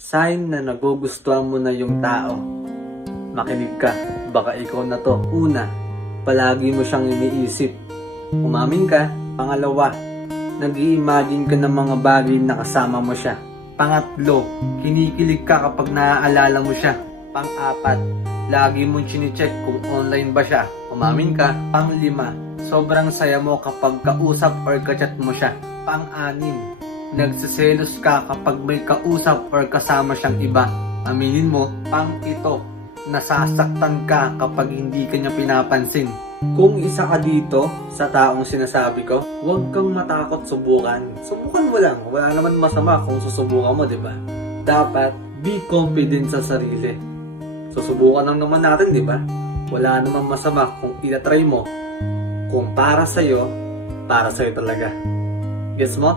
Sign na nagugustuhan mo na yung tao. Makinig ka, baka ikaw na to. Una, palagi mo siyang iniisip. Umamin ka. Pangalawa, nag-i-imagine ka ng mga bagay na kasama mo siya. Pangatlo, kinikilig ka kapag naaalala mo siya. Pang-apat, lagi mong chine-check kung online ba siya. Umamin ka. Pang-lima, sobrang saya mo kapag kausap or kachat mo siya. Pang-anim, nagsiselos ka kapag may kausap or kasama siyang iba. Aminin mo. Pang-pito, nasasaktan ka kapag hindi ka niya pinapansin. Kung isa ka dito sa taong sinasabi ko, huwag kang matakot subukan. Subukan mo lang. Wala naman masama kung susubukan mo, di ba? Dapat be confident sa sarili. Susubukan lang naman natin, di ba? Wala naman masama kung itatry mo. Kung para sa'yo talaga. Gets mo?